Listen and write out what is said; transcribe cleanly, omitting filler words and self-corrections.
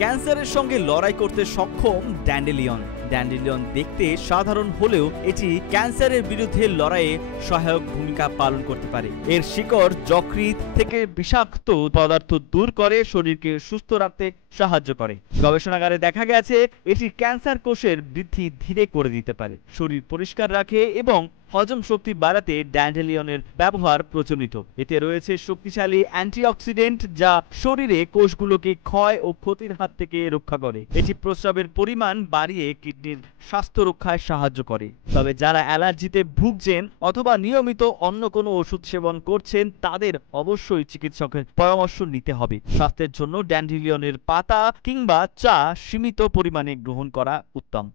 ক্যান্সারের সঙ্গে লড়াই করতে সক্ষম ড্যান্ডেলিয়ন। ড্যান্ডেলিয়ন দেখতে সাধারণ হলেও এটি ক্যান্সারের বিরুদ্ধে লড়াইয়ে সহায়ক ভূমিকা পালন করতে পারে। এর শিকড় যকৃৎ থেকে বিষাক্ত পদার্থ দূর করে, শরীরকে সুস্থ রাখতে সাহায্য করে। গবেষণাগারে দেখা গেছে এটি ক্যান্সার কোষের বৃদ্ধি ধীরে করে দিতে পারে, শরীর পরিষ্কার রাখে এবং হজম শক্তি বাড়াতে ড্যান্ডেলিয়নের ব্যবহার প্রচলিত। এতে রয়েছে শক্তিশালী অ্যান্টিঅক্সিডেন্ট যা শরীরে কোষগুলোকে ক্ষয় ও ক্ষতির হাত থেকে রক্ষা করে। এটি প্রস্রাবের পরিমাণ বাড়িয়ে কিডনির স্বাস্থ্য রক্ষায় সাহায্য করে। তবে যারা অ্যালার্জিতে ভুগছেন অথবা নিয়মিত অন্য কোনো ওষুধ সেবন করছেন তাদের অবশ্যই চিকিৎসকের পরামর্শ নিতে হবে। স্বাস্থ্যের জন্য ড্যান্ডেলিয়নের পাতা কিংবা চা সীমিত পরিমাণে গ্রহণ করা উত্তম।